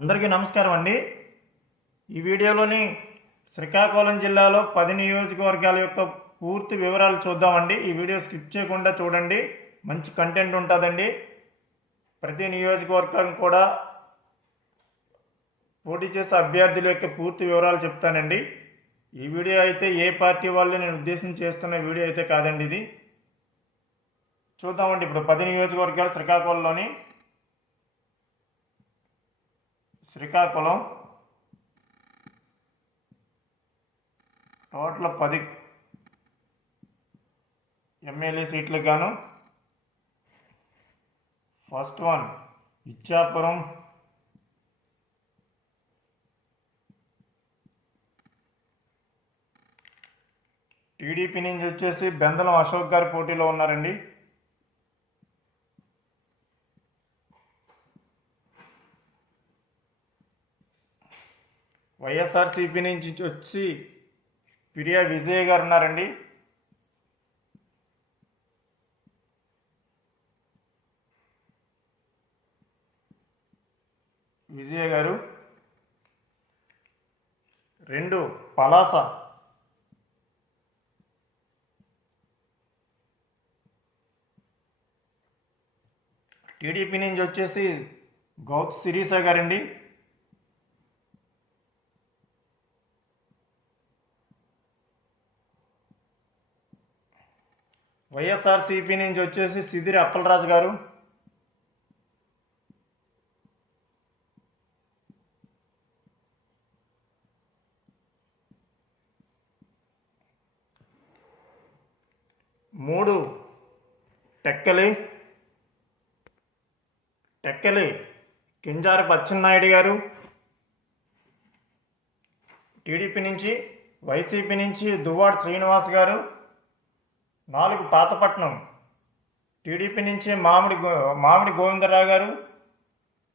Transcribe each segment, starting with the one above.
అందరికీ నమస్కారం అండి. ఈ వీడియోలోని శ్రీకాకుళం జిల్లాలో పది నియోజకవర్గాల యొక్క పూర్తి వివరాలు చూద్దామండి. ఈ వీడియో స్కిప్ చేయకుండా చూడండి. మంచి కంటెంట్ ఉంటుందండి. ప్రతి నియోజకవర్గం కూడా పోటీ చేసే అభ్యర్థుల యొక్క పూర్తి వివరాలు చెప్తానండి. ఈ వీడియో అయితే ఏ పార్టీ వాళ్ళు నేను ఉద్దేశం చేస్తున్న వీడియో అయితే కాదండి ఇది. చూద్దామండి. ఇప్పుడు పది నియోజకవర్గాలు శ్రీకాకుళంలోని శ్రీకాకుళం. టోటల్ పది. ఎమ్మెల్యే సీట్లకు గాను. ఫస్ట్ వన్ ఇచ్చాపురం టీడీపీ నుంచి వచ్చేసి బెందలం అశోక్ గారు పోటీలో ఉన్నారండి. వైఎస్ఆర్సీపీ నుంచి వచ్చి పిరియా విజయ్ గారు ఉన్నారండి. విజయ గారు. రెండు పలాస. టీడీపీ నుంచి వచ్చేసి గౌత్ సిరీసా గారండి. వైఎస్ఆర్సీపీ నుంచి వచ్చేసి సిదిరి అప్పలరాజు గారు. మూడు టెక్కలి. టెక్కలి కింజారి పచ్చెన్నాయుడు గారు. టీడీపీ నుంచి వైసీపీ నుంచి దువ్వాడ శ్రీనివాస్ గారు. నాలుగు పాతపట్నం టీడీపీ నుంచి మామిడి గో- మామిడి గోవిందరావు గారు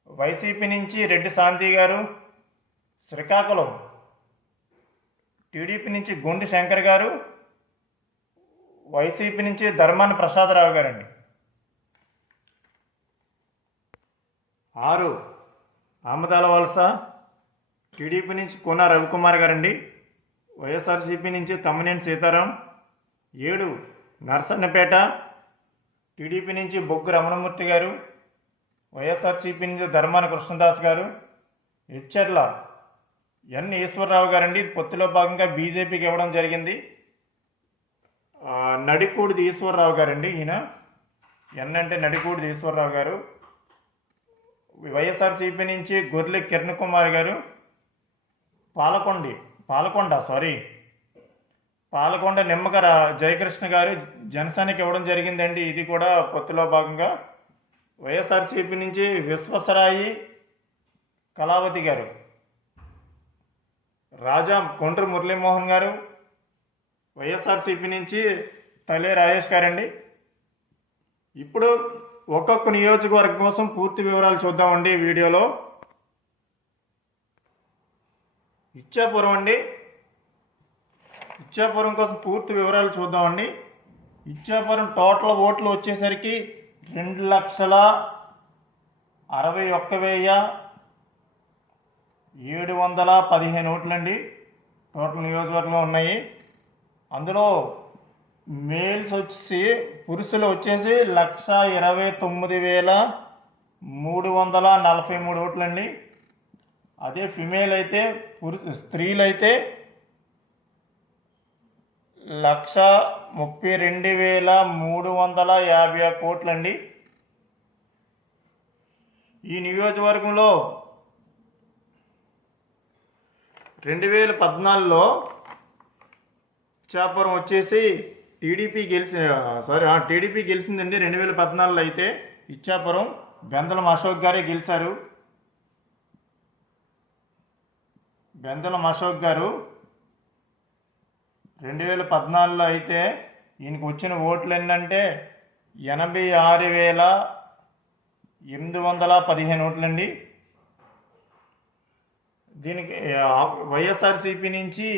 వైసీపీ నుంచి రెడ్డి శాంతి గారు శ్రీకాకుళం. టీడీపీ నుంచి గుండి శంకర్ గారు వైసీపీ నుంచి ధర్మాన ప్రసాదరావు గారండి. ఆరు ఆమదాల వలస టీడీపీ నుంచి కోన రవికుమార్ గారండి వైఎస్ఆర్సీపీ నుంచి తమ్మినేని సీతారాం ఏడు నర్సన్నపేట టీడీపీ నుంచి బొగ్గు రమణమూర్తి గారు వైఎస్ఆర్సీపీ నుంచి ధర్మాన కృష్ణదాస్ గారు హెచ్ఎర్ల ఎన్ ఈశ్వరరావు గారండి. పొత్తులో భాగంగా బీజేపీకి ఇవ్వడం జరిగింది. నడికూడిది ఈశ్వరరావు గారండి. ఈయన ఎన్ అంటే నడికూడిది ఈశ్వరరావు గారు. వైఎస్ఆర్సీపీ నుంచి గొర్రె కిరణ్ కుమార్ గారు. పాలకొండి పాలకొండ సారీ. పాలకొండ నిమ్మకర జయకృష్ణ గారు జనసేనకి ఇవ్వడం జరిగిందండి. ఇది కూడా పొత్తులో భాగంగా వైఎస్ఆర్సీపీ నుంచి విశ్వసరాయి కళావతి గారు రాజా కొండ్రు మురళీమోహన్ గారు వైఎస్ఆర్సీపీ నుంచి తలే రాజేష్ గారండి. ఇప్పుడు ఒక్కొక్క నియోజకవర్గం కోసం పూర్తి వివరాలు చూద్దామండి వీడియోలో. ఇచ్చాపురం అండి. ఇచ్చాపురం కోసం పూర్తి వివరాలు చూద్దామండి. ఇచ్చాపురం టోటల్ ఓట్లు వచ్చేసరికి రెండు లక్షల అరవై ఒక్క వెయ్య ఏడు వందల పదిహేను ఓట్లండి. టోటల్ నియోజకవర్గంలో ఉన్నాయి. అందులో మేల్స్ వచ్చి పురుషులు వచ్చేసి లక్ష ఇరవై తొమ్మిది వేల మూడు వందల నలభై మూడు ఓట్లండి. అదే ఫిమేల్ అయితే పురు స్త్రీలు అయితే లక్ష ముప్పై రెండు వేల మూడు వందల యాభై ఒక్క కోట్లండి. ఈ నియోజకవర్గంలో రెండు వేల పద్నాలుగులో ఇచ్చాపురం వచ్చేసి టీడీపీ గెలిచి సారీ టీడీపీ గెలిచిందండి రెండు వేల పద్నాలుగులో అయితే. ఇచ్చాపురం బెందలం అశోక్ గారే గెలిచారు. బెందలం అశోక్ గారు రెండు వేల పద్నాలుగులో అయితే ఈయనకు వచ్చిన ఓట్లు ఏంటంటే ఎనభై ఆరు వేల ఎనిమిది వందల పదిహేను ఓట్లండి. దీనికి వైఎస్ఆర్సీపీ నుంచి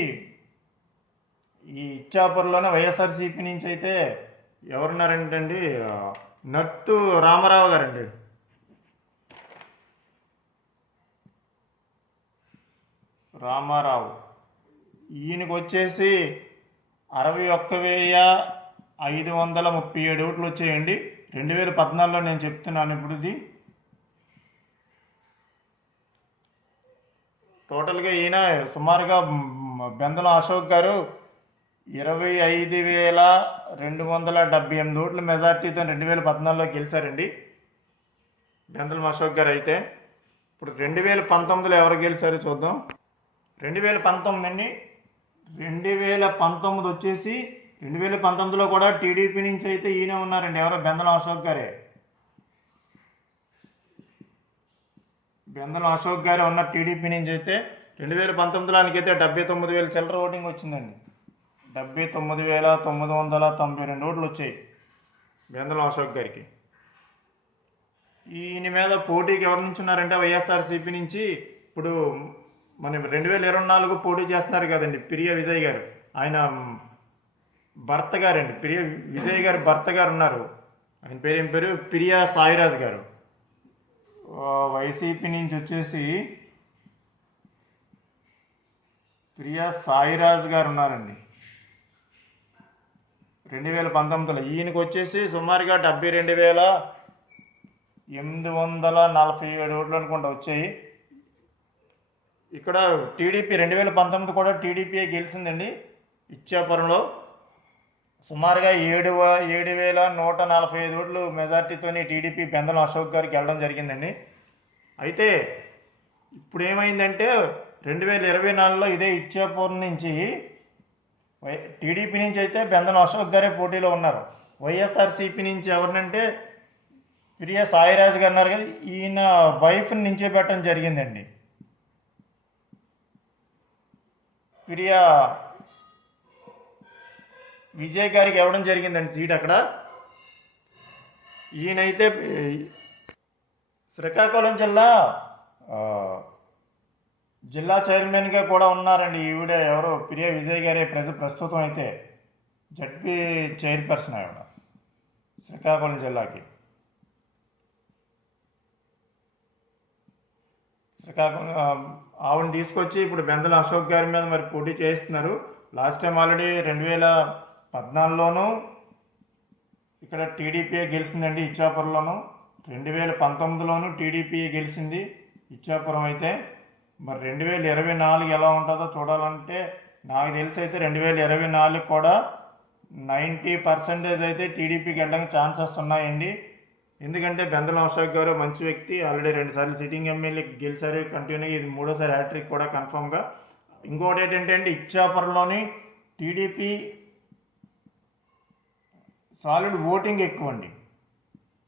ఈ ఇచ్చాపూర్లోనే వైఎస్ఆర్సీపీ నుంచి అయితే ఎవరున్నారంటండి నత్తు నట్టు రామారావు గారండి. రామారావు. ఈయనకు వచ్చేసి అరవై ఒక్క వెయ్య ఐదు వందల ముప్పై ఏడు ఓట్లు వచ్చాయండి. రెండు వేల పద్నాలుగులో నేను చెప్తున్నాను ఇప్పుడు ఇది. టోటల్గా ఈయన సుమారుగా మ్, బెందల అశోక్ గారు ఇరవై ఐదు వేల రెండు వందల డెబ్బై ఎనిమిది ఓట్ల మెజార్టీతో రెండు వేల పద్నాలుగులో గెలిచారండి. బెందల అశోక్ గారు అయితే. ఇప్పుడు రెండు వేల పంతొమ్మిదిలో ఎవరు గెలిచారో చూద్దాం. రెండు వేల పంతొమ్మిది అండి రెండు వేల పంతొమ్మిది వచ్చేసి రెండు వేల పంతొమ్మిదిలో కూడా టీడీపీ నుంచి అయితే ఈయన ఉన్నారండి. ఎవరో బెందల అశోక్ గారే. బెందల అశోక్ గారే ఉన్న టీడీపీ నుంచి అయితే. రెండు వేల పంతొమ్మిదిలో ఆయనకైతే డెబ్బై తొమ్మిది వేల చిల్లర ఓటింగ్ వచ్చిందండి. డెబ్బై తొమ్మిది వేల తొమ్మిది వందల తొంభై రెండు ఓట్లు వచ్చాయి బెందల అశోక్ గారికి. ఈయన మీద పోటీకి ఎవరి నుంచి ఉన్నారంటే వైఎస్ఆర్సీపీ నుంచి. ఇప్పుడు మన రెండు వేల ఇరవై నాలుగు పోటీ చేస్తున్నారు కదండి ప్రియ విజయ్ గారు. ఆయన భర్త గారండి. ప్రియ విజయ్ గారు భర్త గారు ఉన్నారు. ఆయన పేరు ఏం పేరు? ప్రియా సాయిరాజ్ గారు. వైసీపీ నుంచి వచ్చేసి ప్రియా సాయిరాజ్ గారు ఉన్నారండి. రెండు వేల పంతొమ్మిదిలో ఈయనకు వచ్చేసి సుమారుగా డెబ్బై రెండు వేల ఎనిమిది వందల నలభై ఏడు ఓట్లు అనుకుంటా వచ్చాయి. ఇక్కడ టీడీపీ రెండు వేల పంతొమ్మిది కూడా టీడీపీ గెలిచిందండి ఇచ్చాపురంలో. సుమారుగా ఏడు ఏడు వేల నూట నలభై ఐదు ఓట్లు మెజార్టీతోని టీడీపీ బెందలం అశోక్ గారికి వెళ్ళడం జరిగిందండి. అయితే ఇప్పుడు ఏమైందంటే రెండు వేల ఇరవై నాలుగులో ఇదే ఇచ్చాపురం నుంచి వై టీడీపీ నుంచి అయితే బెందన అశోక్ గారే పోటీలో ఉన్నారు. వైఎస్ఆర్సీపీ నుంచి ఎవరినంటే ప్రియ సాయిరాజు గారు ఉన్నారు కదా ఈయన వైఫ్ని నించోబెట్టడం జరిగిందండి. ప్రియా విజయ్ గారికి ఇవ్వడం జరిగిందండి సీట్ అక్కడ? ఈయనైతే శ్రీకాకుళం జిల్లా జిల్లా చైర్మన్గా కూడా ఉన్నారండి ఈవిడ ఎవరో ప్రియ విజయ్ గారే ప్రజ ప్రస్తుతం అయితే జడ్పీ చైర్పర్సన్ ఆవిడ శ్రీకాకుళం జిల్లాకి. శ్రీకాకుళం ఆవిడని తీసుకొచ్చి ఇప్పుడు బెందల అశోక్ గారి మీద మరి పోటీ చేయిస్తున్నారు. లాస్ట్ టైం ఆల్రెడీ రెండు వేల పద్నాలుగులోనూ ఇక్కడ టీడీపీ గెలిచిందండి ఇచ్చాపురంలోను. రెండు వేల పంతొమ్మిదిలోను టీడీపీఏ గెలిచింది ఇచ్చాపురం అయితే. మరి రెండు వేల ఇరవై నాలుగు ఎలా ఉంటుందో చూడాలంటే నాకు తెలిసి అయితే రెండు వేల ఇరవై నాలుగు కూడా నైంటీ పర్సెంటేజ్ అయితే టీడీపీకి వెళ్ళడానికి ఛాన్సెస్ ఉన్నాయండి. ఎందుకంటే బెందల అశోక్ గారు మంచి వ్యక్తి ఆల్రెడీ రెండుసార్లు సిట్టింగ్ ఎమ్మెల్యే గెలిచారు కంటిన్యూగా ఇది మూడోసారి హ్యాట్రిక్ కూడా కన్ఫామ్గా. ఇంకోటి ఏంటంటే అండి ఇచ్చాపురంలోని టీడీపీ సాలిడ్ ఓటింగ్ ఎక్కువ అండి.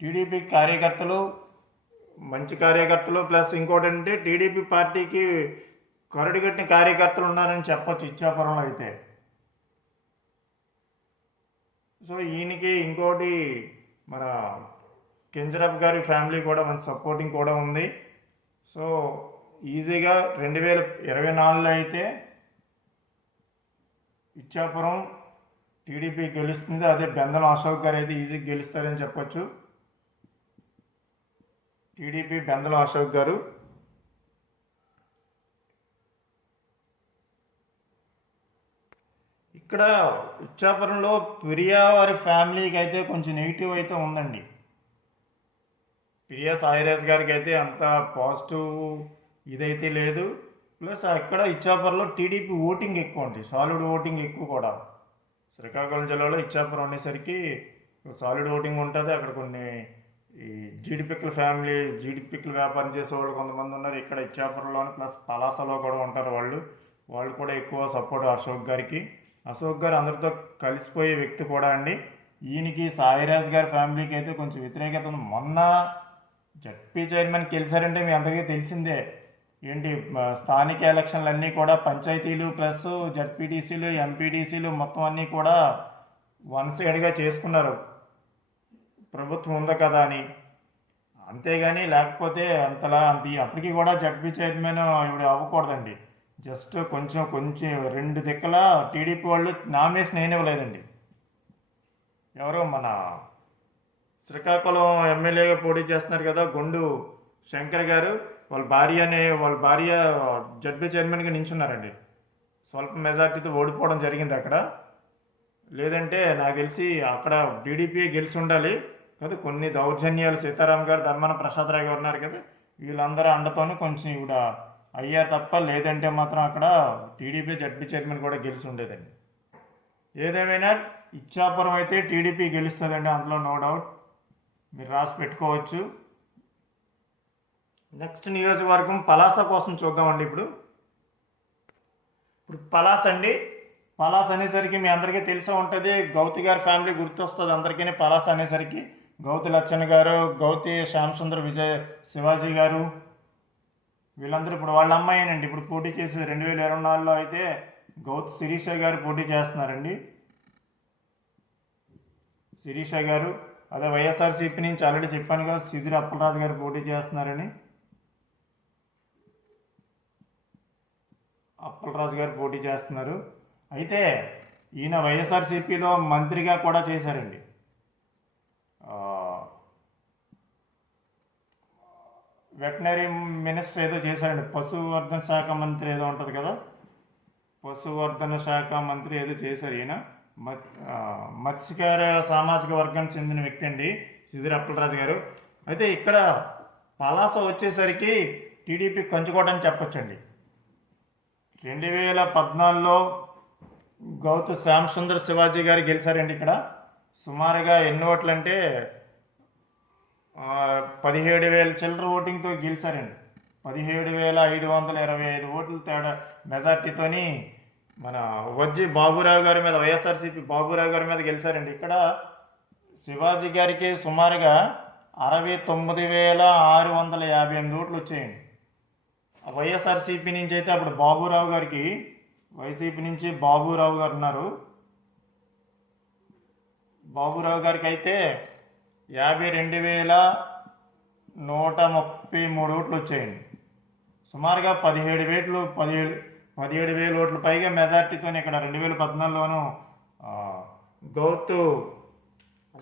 టీడీపీ కార్యకర్తలు మంచి కార్యకర్తలు ప్లస్ ఇంకోటి అంటే టీడీపీ పార్టీకి కరడుగట్టిన కార్యకర్తలు ఉన్నారని చెప్పచ్చు ఇచ్చాపురంలో అయితే. సో ఈయనకి ఇంకోటి మన కింజరాబ్ గారి ఫ్యామిలీ కూడా మంచి సపోర్టింగ్ కూడా ఉంది. సో ఈజీగా రెండు వేల ఇరవై నాలుగులో అయితే ఇచ్చాపురం టీడీపీ గెలుస్తుంది. అదే బెందన అశోక్ గారు అయితే ఈజీగా గెలుస్తారని చెప్పొచ్చు. టీడీపీ బెందల అశోక్ గారు. ఇక్కడ ఇచ్చాపురంలో ప్రియా వారి ఫ్యామిలీకి అయితే కొంచెం నెగిటివ్ అయితే ఉందండి. ప్రియా సాయిరాజ్ గారికి అయితే అంత పాజిటివ్ ఇదైతే లేదు. ప్లస్ అక్కడ ఇచ్చాపురంలో టీడీపీ ఓటింగ్ ఎక్కువ ఉంది. సాలిడ్ ఓటింగ్ ఎక్కువ కూడా. శ్రీకాకుళం జిల్లాలో ఇచ్చాపురం అనేసరికి సాలిడ్ ఓటింగ్ ఉంటుంది. అక్కడ కొన్ని ఈ జీడిపిక్కల ఫ్యామిలీ జీడిపిక్కలు వ్యాపారం చేసే వాళ్ళు కొంతమంది ఉన్నారు. ఇక్కడ ఇచ్చాపురంలో ప్లస్ పలాసలో కూడా ఉంటారు వాళ్ళు. వాళ్ళు కూడా ఎక్కువ సపోర్ట్ అశోక్ గారికి. అశోక్ గారు అందరితో కలిసిపోయే వ్యక్తి కూడా అండి. ఈయనకి సాయిరాజ్ గారి ఫ్యామిలీకి అయితే కొంచెం వ్యతిరేకత ఉంది. మొన్న జడ్పీ చైర్మన్ గెలిచారంటే మీ అందరికీ తెలిసిందే. ఏంటి స్థానిక ఎలక్షన్లు అన్నీ కూడా పంచాయతీలు ప్లస్ జడ్పీటీసీలు ఎంపీటీసీలు మొత్తం అన్నీ కూడా వన్ సైడ్గా చేసుకున్నారు. ప్రభుత్వం ఉంది కదా అని. అంతేగాని లేకపోతే అంతలా అంత అప్పటికి కూడా జడ్పీ చైర్మన్ ఇవిడ అవ్వకూడదండి. జస్ట్ కొంచెం కొంచెం రెండు దిక్కల టీడీపీ వాళ్ళు నామినేషన్ వేయనివ్వలేదండి ఎవరో మన శ్రీకాకుళం ఎమ్మెల్యేగా పోటీ చేస్తున్నారు కదా గుండు శంకర్ గారు వాళ్ళ భార్య అనే వాళ్ళ భార్య జడ్పీ చైర్మన్గా నించున్నారండి. స్వల్ప మెజార్టీతో ఓడిపోవడం జరిగింది అక్కడ. లేదంటే నాకు తెలిసి అక్కడ టీడీపీ గెలిచి ఉండాలి కదా కొన్ని దౌర్జన్యాలు సీతారాం గారు ధర్మాన ప్రసాద్ రావు గారు ఉన్నారు కదా వీళ్ళందరూ అండతోనే కొంచెం ఇవిడ అయ్యా తప్ప లేదంటే మాత్రం అక్కడ టీడీపీ జడ్పీ చైర్మన్ కూడా గెలిచి ఉండేదండి. ఏదేమైనా ఇచ్చాపురం అయితే టీడీపీ గెలుస్తుందండి అందులో నో డౌట్. మీరు రాసి పెట్టుకోవచ్చు. నెక్స్ట్ నియోజకవర్గం పలాస కోసం చూద్దామండి ఇప్పుడు. ఇప్పుడు పలాస అండి. పలాస అనేసరికి మీ అందరికీ తెలిసే ఉంటుంది. గౌతి గారి ఫ్యామిలీ గుర్తొస్తుంది అందరికీ పలాస అనేసరికి గౌతి లచ్చన్ గారు గౌతి శ్యామసుందర్ విజయ్ శివాజీ గారు. వీళ్ళందరూ ఇప్పుడు వాళ్ళ అమ్మాయినండి. ఇప్పుడు పోటీ చేసేది రెండు వేల ఇరవై నాలుగులో అయితే గౌతి శిరీష గారు పోటీ చేస్తున్నారండి. శిరీష గారు అదే వైఎస్ఆర్సీపీ నుంచి ఆల్రెడీ చెప్పాను కదా సిదిరి అప్పలరాజు గారు పోటీ చేస్తున్నారని. అప్పలరాజు గారు పోటీ చేస్తున్నారు. అయితే ఈయన వైఎస్ఆర్సీపీలో మంత్రిగా కూడా చేశారండి. వెటనరీ మినిస్టర్ ఏదో చేశారండి. పశువర్ధన శాఖ మంత్రి ఏదో ఉంటుంది కదా పశువర్ధన శాఖ మంత్రి ఏదో చేశారు ఈయన. మత్స్యకార సామాజిక వర్గానికి చెందిన వ్యక్తి అండి సుధీర్ అప్పలరాజు గారు. అయితే ఇక్కడ పలాస వచ్చేసరికి టీడీపీ కంచుకోవడం చెప్పొచ్చండి. రెండు వేల పద్నాలుగులో గౌతు శ్యామసుందర్ శివాజీ గారు గెలిచారండి ఇక్కడ. సుమారుగా ఎన్ని ఓట్లు అంటే పదిహేడు వేల చిల్లర ఓటింగ్తో గెలిచారండి. పదిహేడు వేల ఐదు వందల ఇరవై ఐదు ఓట్ల తేడా మెజార్టీతోని మన వజ్జి బాబురావు గారి మీద వైఎస్ఆర్సీపీ బాబురావు గారి మీద గెలిచారండి. ఇక్కడ శివాజీ గారికి సుమారుగా అరవై తొమ్మిది వేల ఆరు వందల యాభై ఎనిమిది ఓట్లు వచ్చాయండి. వైఎస్ఆర్సీపీ నుంచి అయితే అప్పుడు బాబురావు గారికి వైసీపీ నుంచి బాబురావు గారు ఉన్నారు. బాబురావు గారికి అయితే యాభై రెండు వేల నూట ముప్పై మూడు ఓట్లు వచ్చాయండి. సుమారుగా పదిహేడు వేట్లు పదిహేడు పదిహేడు వేల ఓట్ల. పైగా మెజార్టీతో ఇక్కడ రెండు వేల పద్నాలుగులోనూ గౌతు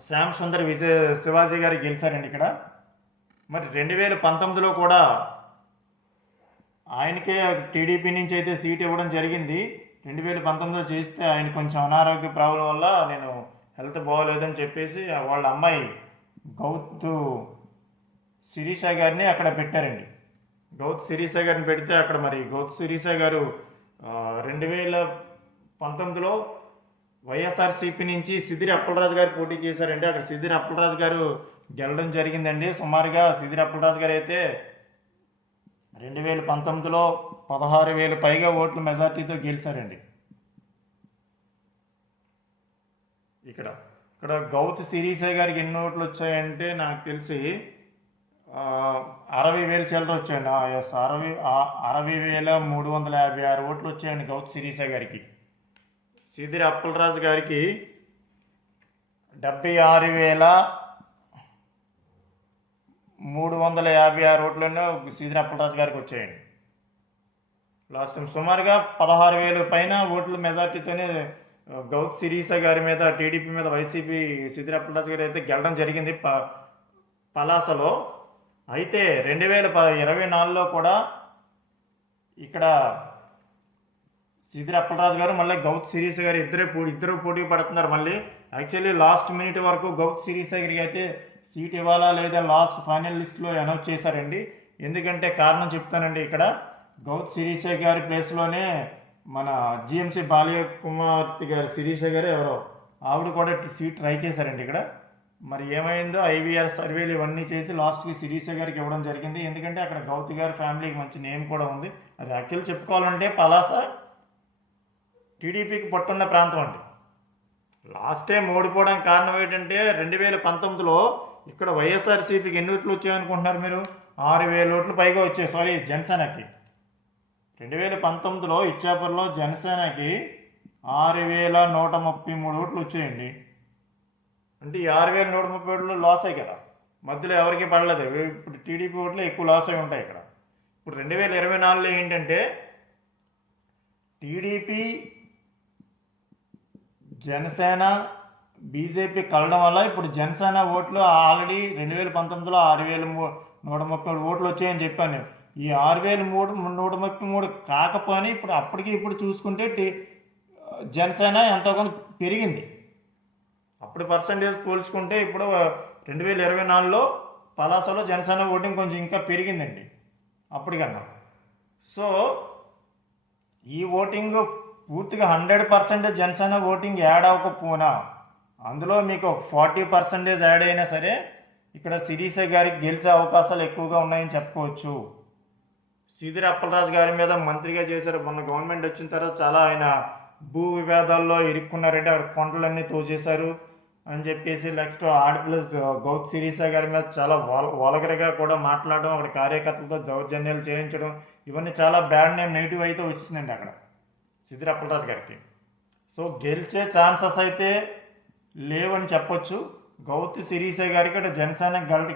శ్యామ్ సుందర్ విజయ్ శివాజీ గారు గెలిచారండి ఇక్కడ. మరి రెండు వేల పంతొమ్మిదిలో కూడా ఆయనకే టీడీపీ నుంచి అయితే సీట్ ఇవ్వడం జరిగింది. రెండు వేల పంతొమ్మిదిలో చేస్తే ఆయన కొంచెం అనారోగ్య ప్రాబ్లం వల్ల నేను హెల్త్ బాగోలేదని చెప్పేసి వాళ్ళ అమ్మాయి గౌతు శిరీష గారిని అక్కడ పెట్టారండి. గౌత్ శిరీష గారిని పెడితే అక్కడ మరి గౌత్ శిరీష గారు రెండు వేల పంతొమ్మిదిలో వైఎస్ఆర్సీపీ నుంచి సిదిరి అప్పలరాజు గారు పోటీ చేశారండి. అక్కడ సిదిరి అప్పలరాజు గారు గెలడం జరిగిందండి. సుమారుగా సిదిరి అప్పలరాజు గారు అయితే రెండు వేల పంతొమ్మిదిలో పదహారు వేలు పైగా ఓట్ల మెజార్టీతో గెలిచారండి. ఇక్కడ ఇక్కడ గౌత్ సిరీసే గారికి ఎన్ని ఓట్లు వచ్చాయంటే నాకు తెలిసి అరవై వేలు చిల్లర వచ్చాయండి. ఆ, ఎస్ అరవై అరవై వేల మూడు వందల యాభై ఆరు ఓట్లు వచ్చాయండి గౌత్ శిరీష గారికి. సిదిరి అప్పలరాజు గారికి డెబ్బై ఆరు వేల మూడు వందల యాభై ఆరు ఓట్లను సిదిరి అప్పలరాజు గారికి వచ్చాయండి. లాస్ట్ టైం సుమారుగా పదహారు వేలు పైన ఓట్ల మెజార్టీతోనే గౌత్ సిరీస గారి మీద టీడీపీ మీద వైసీపీ సిదిరి అప్పలరాజు గారు అయితే గెలడం జరిగింది. ప పలాసలో అయితే రెండు వేల ప ఇరవై నాలుగులో కూడా ఇక్కడ సిదిరి అప్పలరాజు గారు మళ్ళీ గౌత్ సిరీస్ గారు ఇద్దరే పో ఇద్దరు పోటీ పడుతున్నారు మళ్ళీ. యాక్చువల్లీ లాస్ట్ మినిట్ వరకు గౌత్ సిరీస్ గారికి అయితే సీట్ ఇవ్వాలా లేదా లాస్ట్ ఫైనల్ లిస్ట్లో అనౌన్స్ చేశారండి. ఎందుకంటే కారణం చెప్తానండి ఇక్కడ. గౌత్ శిరీష గారి ప్లేస్లోనే మన జిఎంసి బాలయ్య కుమార్తె గారు శిరీష గారు ఎవరో ఆవిడ కూడా సీట్ ట్రై చేశారండి ఇక్కడ. మరి ఏమైందో ఐవీఆర్ సర్వేలు ఇవన్నీ చేసి లాస్ట్కి సిరీస గారికి ఇవ్వడం జరిగింది. ఎందుకంటే అక్కడ గౌతి గారి ఫ్యామిలీకి మంచి నేమ్ కూడా ఉంది. అది యాక్చువల్ చెప్పుకోవాలంటే పలాస టీడీపీకి పట్టున్న ప్రాంతం అండి. లాస్ట్ టైం ఓడిపోవడానికి కారణం ఏంటంటే రెండు వేల పంతొమ్మిదిలో ఇక్కడ వైఎస్ఆర్సీపీకి ఎన్ని ఓట్లు వచ్చాయనుకుంటున్నారు మీరు? ఆరు వేల ఓట్లు పైగా వచ్చాయి. సారీ జనసేనకి. రెండు వేల పంతొమ్మిదిలో ఇచ్చాపురంలో జనసేనకి ఆరు వేల నూట ముప్పై మూడు ఓట్లు వచ్చాయండి. అంటే ఈ ఆరు వేల నూట ముప్పై ఓట్లు లాస్ అయ్యి కదా. మధ్యలో ఎవరికి పడలేదు. ఇప్పుడు టీడీపీ ఓట్లు ఎక్కువ లాస్ అయి ఉంటాయి ఇక్కడ. ఇప్పుడు రెండు వేల ఇరవై నాలుగులో ఏంటంటే టీడీపీ జనసేన బీజేపీ కలడం వల్ల ఇప్పుడు జనసేన ఓట్లు ఆల్రెడీ రెండు వేల పంతొమ్మిదిలో ఆరు వేల నూట ముప్పై మూడు ఓట్లు వచ్చాయని చెప్పాను ఈ ఆరు వేల మూడు నూట ముప్పై మూడు కాకపోని ఇప్పుడు అప్పటికి ఇప్పుడు చూసుకుంటే టీ జనసేన ఎంతో కొంత పెరిగింది. అప్పుడు పర్సంటేజ్ పోల్చుకుంటే ఇప్పుడు రెండు వేల ఇరవై నాలుగులో పలాసలో జనసేన ఓటింగ్ కొంచెం ఇంకా పెరిగిందండి. అప్పటికన్నా. సో ఈ ఓటింగ్ పూర్తిగా hundred percentage Janasena voting add అవ్వకపోనా అందులో మీకు ఫార్టీ పర్సెంటేజ్ యాడ్ అయినా సరే ఇక్కడ సిరీస గారికి గెలిచే అవకాశాలు ఎక్కువగా ఉన్నాయని చెప్పుకోవచ్చు. సిదిరి అప్పలరాజు గారి మీద మంత్రిగా చేశారు. మొన్న గవర్నమెంట్ వచ్చిన తర్వాత చాలా ఆయన భూ వివాదాల్లో ఇరుక్కున్నారంటే అక్కడ కొండలన్నీ తోచేశారు అని చెప్పేసి నెక్స్ట్ ఆడపిల్లస్ గౌత్ సిరీస గారి మీద చాలా వల వలగరగా కూడా మాట్లాడడం అక్కడ కార్యకర్తలతో దౌర్జన్యాలు చేయించడం ఇవన్నీ చాలా బ్యాడ్ నేమ్ నెగిటివ్ అయితే వచ్చిందండి అక్కడ. సిదిరి అప్పలరాజు గారికి. సో గెలిచే ఛాన్సెస్ అయితే లేవని చెప్పొచ్చు. గౌతి శిరీష గారికి అటు జనసేన గల కలడం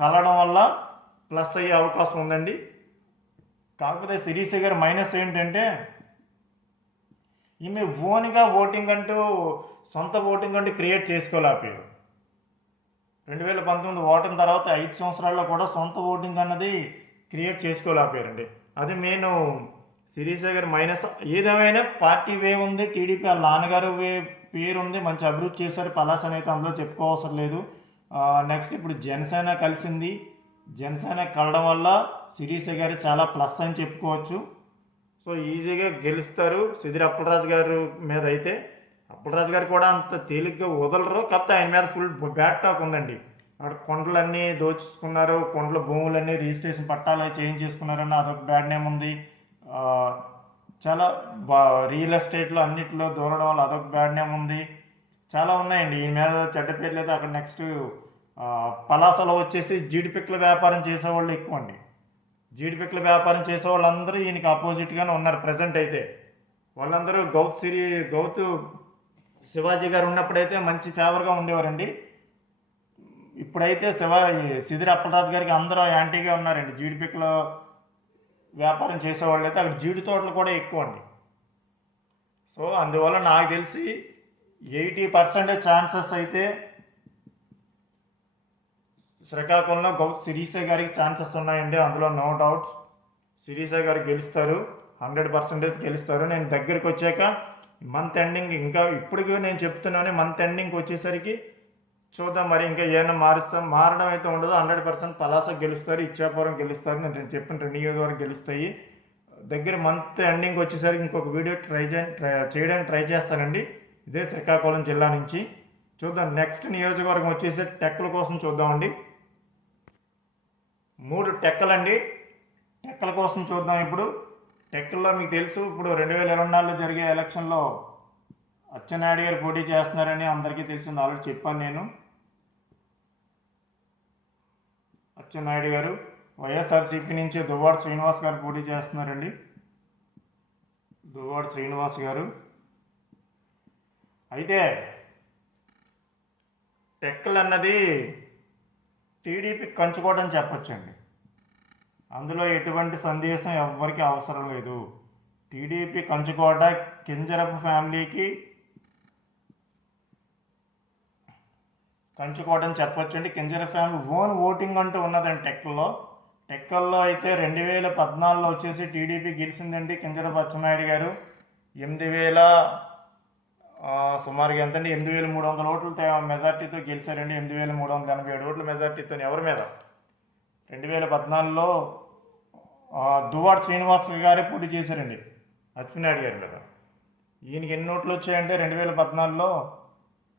కలవడం వల్ల ప్లస్ అయ్యే అవకాశం ఉందండి. కాకపోతే శిరీష గారి మైనస్ ఏంటంటే ఈమె ఓన్గా ఓటింగ్ అంటూ సొంత ఓటింగ్ అంటే క్రియేట్ చేసుకోలేకపోయారు రెండు వేల పంతొమ్మిది ఓటమి తర్వాత ఐదు సంవత్సరాల్లో కూడా సొంత ఓటింగ్ అన్నది క్రియేట్ చేసుకోలేకపోయారండి అది మెయిన్ శిరీష గారి మైనస్ ఏదేమైనా పార్టీ వే ఉంది టీడీపీ వాళ్ళ నాన్నగారు వే పేరు ఉంది మంచి అభివృద్ధి చేశారు పలాస అయితే అందులో చెప్పుకోవసరం లేదు. నెక్స్ట్ ఇప్పుడు జనసేన కలిసింది. జనసేన కలడం వల్ల శిరీష గారు చాలా ప్లస్ అని చెప్పుకోవచ్చు. సో ఈజీగా గెలుస్తారు సుధీర్ అప్పలరాజు గారు మీద అయితే. అప్పలరాజు గారు కూడా అంత తేలిగ్గా వదలరు. కాకపోతే ఆయన మీద ఫుల్ బ్యాట్ టాక్ ఉందండి. అక్కడ కొండలన్నీ దోచుకున్నారు కొండల భూములన్నీ రిజిస్ట్రేషన్ పట్టాలు చేయించేసుకున్నారని అదొక బ్యాడ్ నేమ్ ఉంది. చాలా బా రియల్ ఎస్టేట్లో అన్నిటిలో దూరడం వల్ల అదొక బ్యాడ్ నేమ్ ఉంది. చాలా ఉన్నాయండి. ఈ మీద చెడ్డ పేరు లేదు. అక్కడ నెక్స్ట్ పలాసలో వచ్చేసి జీడిపిక్కల వ్యాపారం చేసేవాళ్ళు ఎక్కువ అండి. జీడిపిక్కల వ్యాపారం చేసే వాళ్ళందరూ ఈయనకి ఆపోజిట్గానే ఉన్నారు. ప్రజెంట్ అయితే. వాళ్ళందరూ గౌత్ సిరి గౌత్ శివాజీ గారు ఉన్నప్పుడైతే మంచి ఫేవర్గా ఉండేవారండి. ఇప్పుడైతే శివా సిదిరి అప్పలరాజు గారికి అందరూ యాంటీగా ఉన్నారండి. జీడిపిక్లో వ్యాపారం చేసేవాళ్ళు అయితే అక్కడ జీడి తోటలు కూడా ఎక్కువ అండి సో అందువల్ల నాకు తెలిసి ఎయిటీ పర్సెంటేజ్ ఛాన్సెస్ అయితే శ్రీకాకుళంలో గౌ సిరీసే గారికి ఛాన్సెస్ ఉన్నాయండి. అందులో నో డౌట్స్ శిరీష గారు గెలుస్తారు. హండ్రెడ్ పర్సెంటేజ్ గెలుస్తారు. నేను దగ్గరికి వచ్చాక మంత్ ఎండింగ్ ఇంకా ఇప్పటికీ నేను చెప్తున్నాను మంత్ ఎండింగ్ వచ్చేసరికి చూద్దాం మరి ఇంకా ఏమైనా మారుస్తాం మారడం అయితే ఉండదు. హండ్రెడ్ పర్సెంట్ పలాస గెలుస్తారు ఇచ్చాపురం గెలుస్తారు నేను చెప్పిన రెండు నియోజకవర్గం గెలుస్తాయి. దగ్గర మంత్ ఎండింగ్ వచ్చేసరికి ఇంకొక వీడియో ట్రై చే ట్రై చేయడానికి ట్రై చేస్తానండి. ఇదే శ్రీకాకుళం జిల్లా నుంచి. చూద్దాం నెక్స్ట్ నియోజకవర్గం వచ్చేసి టెక్కల కోసం చూద్దామండి. మూడు టెక్కలండి. టెక్కల కోసం చూద్దాం ఇప్పుడు. టెక్కల్లో మీకు తెలుసు ఇప్పుడు రెండు వేల ఇరవై నాలుగులో జరిగే ఎలక్షన్లో అచ్చెన్నాయుడు గారు పోటీ చేస్తున్నారని అందరికీ తెలిసింది. ఆల్రెడీ చెప్పాను నేను. అచ్చెన్నాయుడు గారు వైఎస్ఆర్సీపీ నుంచి దువ్వాడ శ్రీనివాస్ గారు పోటీ చేస్తున్నారండి. దువ్వాడ శ్రీనివాస్ గారు. అయితే టెక్కలు అన్నది టీడీపీ కంచుకోవడం చెప్పొచ్చండి. అందులో ఎటువంటి సందేశం ఎవ్వరికి అవసరం లేదు. టీడీపీ కంచుకోట కింజరపు ఫ్యామిలీకి కంచుకోవడం చెప్పొచ్చండి. కింజర ఫ్యామిలీ ఓన్ ఓటింగ్ అంటూ ఉన్నదండి టెక్కల్లో టెక్కల్లో అయితే రెండు వేల పద్నాలుగులో వచ్చేసి టీడీపీ గెలిచిందండి కింజరపు అచ్చెన్నాయుడు గారు. ఎనిమిది వేల సుమారుగా ఎంతండి? ఎనిమిది వేల మూడు వందల ఓట్లు మెజార్టీతో గెలిచారండి. ఎనిమిది వేల మూడు వందల ఎనభై ఏడు ఓట్ల మెజార్టీతో ఎవరి మీద? రెండు వేల పద్నాలుగులో ఆ, దువ్వాడ శ్రీనివాస్ గారే పోటీ చేశారండి అచ్చెన్నాయుడు గారి మీద. ఈయనకి ఎన్ని ఓట్లు వచ్చాయంటే రెండు వేల పద్నాలుగులో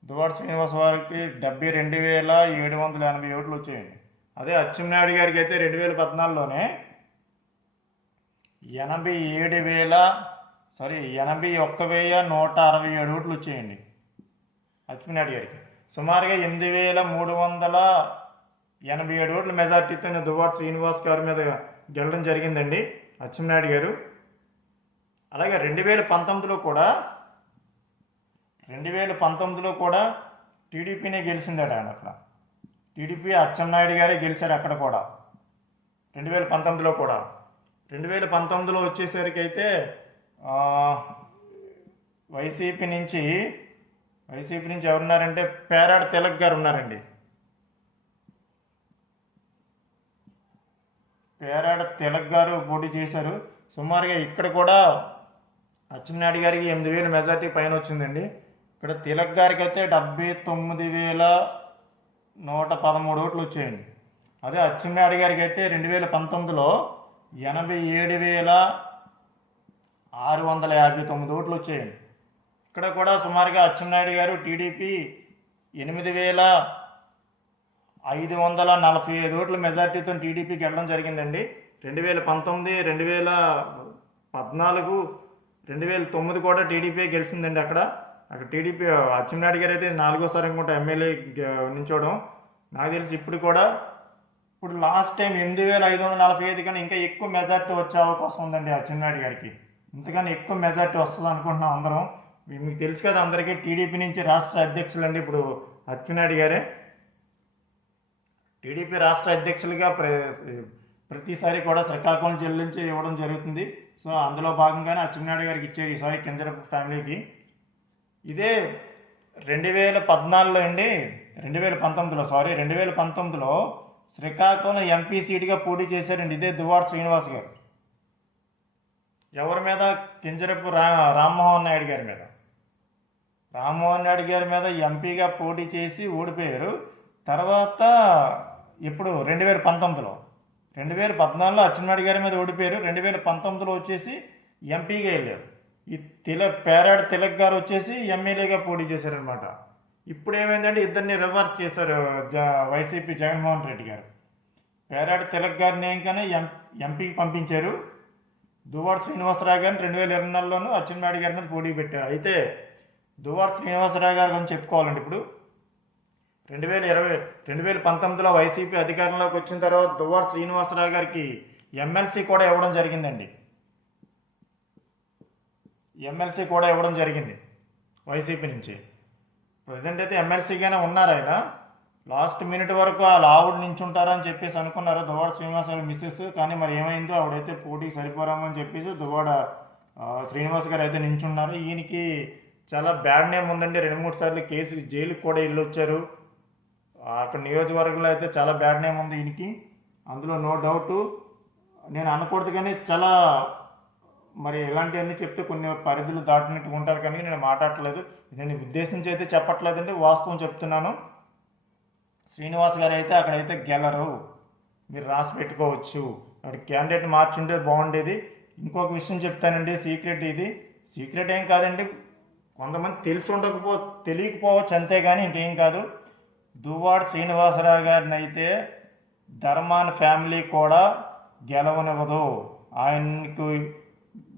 దువ్వాడ శ్రీనివాస్ వారికి డెబ్బై రెండు వేల ఏడు వందల ఎనభై ఓట్లు వచ్చాయండి. అదే అచ్చెన్నాయుడు గారికి అయితే రెండు వేల పద్నాలుగులోనే ఎనభై ఏడు వేల సారీ ఎనభై ఒక్క వెయ్య నూట అరవై ఏడు ఓట్లు వచ్చాయండి అచ్చెన్నాయుడు గారికి. సుమారుగా ఎనిమిది వేల మూడు వందల ఎనభై ఏడు ఓట్ల మెజార్టీతో దువ్వాడ శ్రీనివాస్ గారి మీద గెలడం జరిగిందండి. అచ్చెన్నాయుడు గారు. అలాగే రెండు వేల పంతొమ్మిదిలో కూడా రెండు వేల పంతొమ్మిదిలో కూడా టీడీపీనే గెలిచిందట ఆయన అక్కడ టీడీపీ అచ్చెన్నాయుడు గారే గెలిచారు అక్కడ కూడా. రెండు వేల పంతొమ్మిదిలో కూడా. రెండు వేల పంతొమ్మిదిలో వచ్చేసరికి అయితే వైసీపీ నుంచి వైసీపీ నుంచి ఎవరున్నారంటే పేరాడ తిలక్ గారు ఉన్నారండి. పేరాడ తిలక్ గారు పోటీ చేశారు. సుమారుగా ఇక్కడ కూడా అచ్చెన్నాయుడు గారికి ఎనిమిది వేల మెజార్టీ పైన వచ్చిందండి. ఇక్కడ తిలక్ గారికి అయితే డెబ్బై తొమ్మిది వేల నూట పదమూడు ఓట్లు వచ్చాయండి. అదే అచ్చెన్నాయుడు గారికి అయితే రెండు వేల పంతొమ్మిదిలో ఎనభై ఏడు వేల ఆరు వందల యాభై తొమ్మిది ఓట్లు వచ్చాయండి. ఇక్కడ కూడా సుమారుగా అచ్చెన్నాయుడు గారు టీడీపీ ఎనిమిది వేల ఐదు వందల నలభై ఐదు ఓట్ల మెజార్టీతో టీడీపీకి వెళ్ళడం జరిగిందండి. రెండు వేల పంతొమ్మిది రెండు వేల పద్నాలుగు రెండు వేల తొమ్మిది కూడా టీడీపీ గెలిచిందండి అక్కడ. అక్కడ టీడీపీ అచ్చెన్నాయుడు గారు అయితే నాలుగోసారి అనుకుంటా ఎమ్మెల్యే నించోవడం. నాకు తెలిసి ఇప్పుడు కూడా ఇప్పుడు లాస్ట్ టైం ఎనిమిది వేల ఐదు వందల నలభై ఐదు కన్నా ఇంకా ఎక్కువ మెజార్టీ వచ్చే అవకాశం ఉందండి అచ్చెన్నాయుడు గారికి. ఇంతకన్నా ఎక్కువ మెజార్టీ వస్తుంది అనుకుంటున్నాం అందరం. మీకు తెలుసు కదా అందరికీ టీడీపీ నుంచి రాష్ట్ర అధ్యక్షులు అండి ఇప్పుడు అచ్చెన్నాయుడు గారే. టీడీపీ రాష్ట్ర అధ్యక్షులుగా ప్ర ప్రతిసారి కూడా శ్రీకాకుళం జిల్లా నుంచి ఇవ్వడం జరుగుతుంది. సో అందులో భాగంగానే అచ్చెన్నాయుడు గారికి ఇచ్చే ఈసారి కింజరపు ఫ్యామిలీకి. ఇదే రెండు వేల పద్నాలుగులో అండి రెండు వేల పంతొమ్మిదిలో సారీ రెండు వేల పంతొమ్మిదిలో శ్రీకాకుళం ఎంపీ సీటుగా పోటీ చేశారండి ఇదే దువార్ శ్రీనివాస్ గారు. ఎవరి మీద? కింజరపు రా రామ్మోహన్ నాయుడు గారి మీద. రామ్మోహన్ నాయుడు గారి మీద ఎంపీగా పోటీ చేసి ఓడిపోయారు. తర్వాత ఇప్పుడు రెండు వేల పంతొమ్మిదిలో రెండు వేల పద్నాలుగులో అచ్చెన్నాయుడు గారి మీద ఓడిపోయారు. రెండు వేల పంతొమ్మిదిలో వచ్చేసి ఎంపీగా వెళ్ళారు. ఈ తిలక్ పేరాడ్ తిలక్ గారు వచ్చేసి ఎమ్మెల్యేగా పోటీ చేశారనమాట ఇప్పుడు ఏమైందంటే ఇద్దరిని రివర్స్ చేశారు జ వైసీపీ జగన్మోహన్ రెడ్డి గారు. పేరాడ తిలక్ గారిని ఏంకనే ఎం ఎంపీకి పంపించారు. దువ్వాడ శ్రీనివాసరావు గారిని రెండు వేల ఇరవై నాలుగులోనూ అచ్చెన్నాయుడు గారి మీద పోటీ పెట్టారు. అయితే దువ్వాడ శ్రీనివాసరావు గారు కొంచెం చెప్పుకోవాలండి ఇప్పుడు. రెండు వేల ఇరవై రెండు వేల పంతొమ్మిదిలో వైసీపీ అధికారంలోకి వచ్చిన తర్వాత దువ్వాడ శ్రీనివాసరావు గారికి ఎమ్మెల్సీ కూడా ఇవ్వడం జరిగిందండి. ఎమ్మెల్సీ కూడా ఇవ్వడం జరిగింది వైసీపీ నుంచి. ప్రజెంట్ అయితే ఎమ్మెల్సీగానే ఉన్నారు ఆయన. లాస్ట్ మినిట్ వరకు వాళ్ళ ఆవిడ నించుంటారని చెప్పేసి అనుకున్నారు దువ్వాడ శ్రీనివాసరావు మిస్సెస్? కానీ మరి ఏమైందో ఆవిడైతే పోటీకి సరిపోరామని చెప్పేసి దువ్వాడ శ్రీనివాస్ గారు అయితే నించున్నారు. ఈయనకి చాలా బ్యాడ్ నేమ్ ఉందండి. రెండు మూడు సార్లు కేసు జైలుకి కూడా వెళ్ళొచ్చారు. వచ్చారు అక్కడ నియోజకవర్గంలో అయితే చాలా బ్యాడ్ నేమ్ ఉంది ఈయనకి. అందులో నో డౌట్ నేను అనకూడదు కానీ చాలా మరి ఇలాంటివన్నీ చెప్తే కొన్ని పరిధులు దాటినట్టు ఉంటారు కానీ నేను మాట్లాడట్లేదు. నేను ఉద్దేశించి అయితే చెప్పట్లేదండి వాస్తవం చెప్తున్నాను. శ్రీనివాస్ గారు అయితే అక్కడైతే గెలరు. మీరు రాసి పెట్టుకోవచ్చు. అక్కడ క్యాండిడేట్ మార్చుంటే బాగుండేది. ఇంకొక విషయం చెప్తానండి సీక్రెట్ ఇది. సీక్రెట్ ఏం కాదండి కొంతమంది తెలిసి ఉండకపో తెలియకపోవచ్చు అంతే కానీ ఇంకేం కాదు. దువ్వాడ శ్రీనివాసరావు గారిని అయితే ధర్మాన ఫ్యామిలీ కూడా గెలవనివ్వదు. ఆయనకు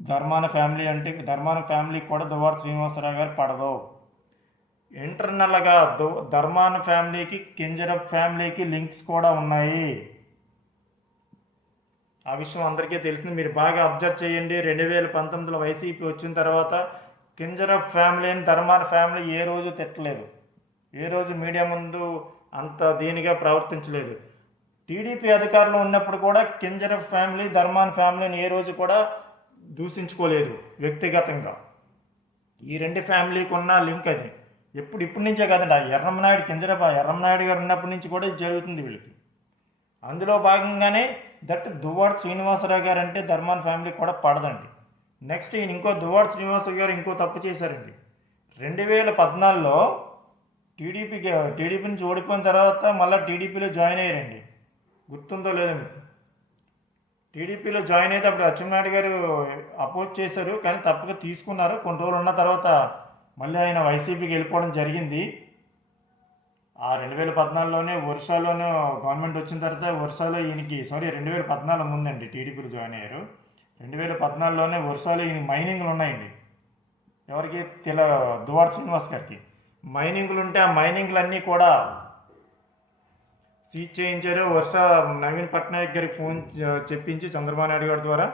ధర్మాన ఫ్యామిలీ అంటే ధర్మాన ఫ్యామిలీ కూడా దువ్వాడ శ్రీనివాసరావు గారు పడదు. ఇంటర్నల్గా దు ధర్మాన ఫ్యామిలీకి కింజరప్ ఫ్యామిలీకి లింక్స్ కూడా ఉన్నాయి. ఆ విషయం అందరికీ తెలిసింది. మీరు బాగా అబ్జర్వ్ చేయండి. రెండు వేల పంతొమ్మిదిలో వైసీపీ వచ్చిన తర్వాత కింజరప్ ఫ్యామిలీని ధర్మాన ఫ్యామిలీ ఏ రోజు తిట్టలేదు. ఏ రోజు మీడియా ముందు అంత దీనిగా ప్రవర్తించలేదు. టీడీపీ అధికారంలో ఉన్నప్పుడు కూడా కింజర ఫ్యామిలీ ధర్మాన్ ఫ్యామిలీని ఏ రోజు కూడా దూషించుకోలేదు వ్యక్తిగతంగా. ఈ రెండు ఫ్యామిలీకి ఉన్న లింక్ అది. ఎప్పుడు ఇప్పటి నుంచే కాదండి ఆ ఎర్రమనాయుడు కింజరప ఎర్రమనాయుడు గారు ఉన్నప్పటి నుంచి కూడా జరుగుతుంది వీళ్ళకి. అందులో భాగంగానే దట్ దువ్వాడ శ్రీనివాసరావు గారు అంటే ధర్మాన్ ఫ్యామిలీ కూడా పడదండి. నెక్స్ట్ ఈయన ఇంకో దువ్వాడ శ్రీనివాసరావు గారు ఇంకో తప్పు చేశారండి. రెండు వేల పద్నాలుగులో టీడీపీకి టీడీపీ నుంచి ఓడిపోయిన తర్వాత మళ్ళీ టీడీపీలో జాయిన్ అయ్యారండి. గుర్తుందో లేదో మీకు. టీడీపీలో జాయిన్ అయితే అప్పుడు అచ్చెన్నాయుడు గారు అపోజ్ చేశారు కానీ తప్పక తీసుకున్నారు. కొన్ని రోజులు ఉన్న తర్వాత మళ్ళీ ఆయన వైసీపీకి వెళ్ళిపోవడం జరిగింది. ఆ రెండు వేల పద్నాలుగులోనే ఒరిస్సాలోనే గవర్నమెంట్ వచ్చిన తర్వాత ఒరిస్సాలో ఈయనకి సారీ రెండు వేల పద్నాలుగు ముందండి టీడీపీలో జాయిన్ అయ్యారు. రెండు వేల పద్నాలుగులోనే ఒరిస్సాలో ఈయన మైనింగ్లు ఉన్నాయండి. ఎవరికి? తెల దువాడ శ్రీనివాస్ గారికి. మైనింగ్లు ఉంటే ఆ మైనింగ్లన్నీ కూడా సీజ్ చేయించారు. వర్ష నవీన్ పట్నాయక్ గారికి ఫోన్ చెప్పించి చంద్రబాబు నాయుడు గారి ద్వారా.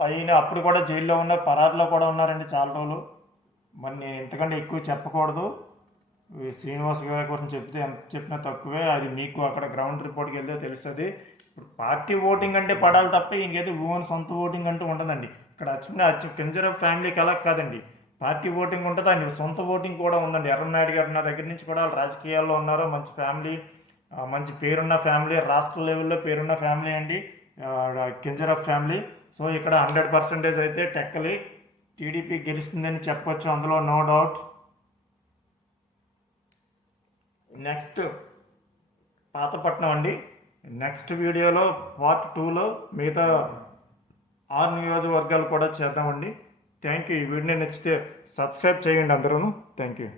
ఆయన అప్పుడు కూడా జైల్లో ఉన్నారు పరారులో కూడా ఉన్నారండి చాలా రోజులు. మరి నేను ఇంతకంటే ఎక్కువ చెప్పకూడదు. శ్రీనివాస్ గారి గురించి చెప్తే ఎంత చెప్పినా తక్కువే. అది మీకు అక్కడ గ్రౌండ్ రిపోర్ట్కి వెళ్తే తెలుస్తుంది. ఇప్పుడు పార్టీ ఓటింగ్ అంటే పడాలి తప్ప ఇంకైతే ఓన్ సొంత ఓటింగ్ అంటూ ఉండదండి. ఇక్కడ అచ్చిన అచ్చు ఫ్యామిలీకి అలా కాదండి. పార్టీ ఓటింగ్ ఉంటుంది ఆయన సొంత ఓటింగ్ కూడా ఉందండి. ఎర్రనాయుడు గారు నా దగ్గర నుంచి కూడా వాళ్ళు రాజకీయాల్లో ఉన్నారు. మంచి ఫ్యామిలీ మంచి పేరున్న ఫ్యామిలీ రాష్ట్ర లెవెల్లో పేరున్న ఫ్యామిలీ అండి. కింజరాఫ్ ఫ్యామిలీ. సో ఇక్కడ హండ్రెడ్ పర్సెంటేజ్ అయితే టెక్కలి టీడీపీ గెలుస్తుందని చెప్పొచ్చు అందులో నో డౌట్. నెక్స్ట్ పాతపట్నం అండి. నెక్స్ట్ వీడియోలో పార్ట్ టూలో మిగతా ఆరు నియోజకవర్గాలు కూడా చేద్దామండి. థ్యాంక్ యూ ఈ వీడియో నచ్చితే సబ్స్క్రైబ్ చేయండి అందరూ థ్యాంక్ యూ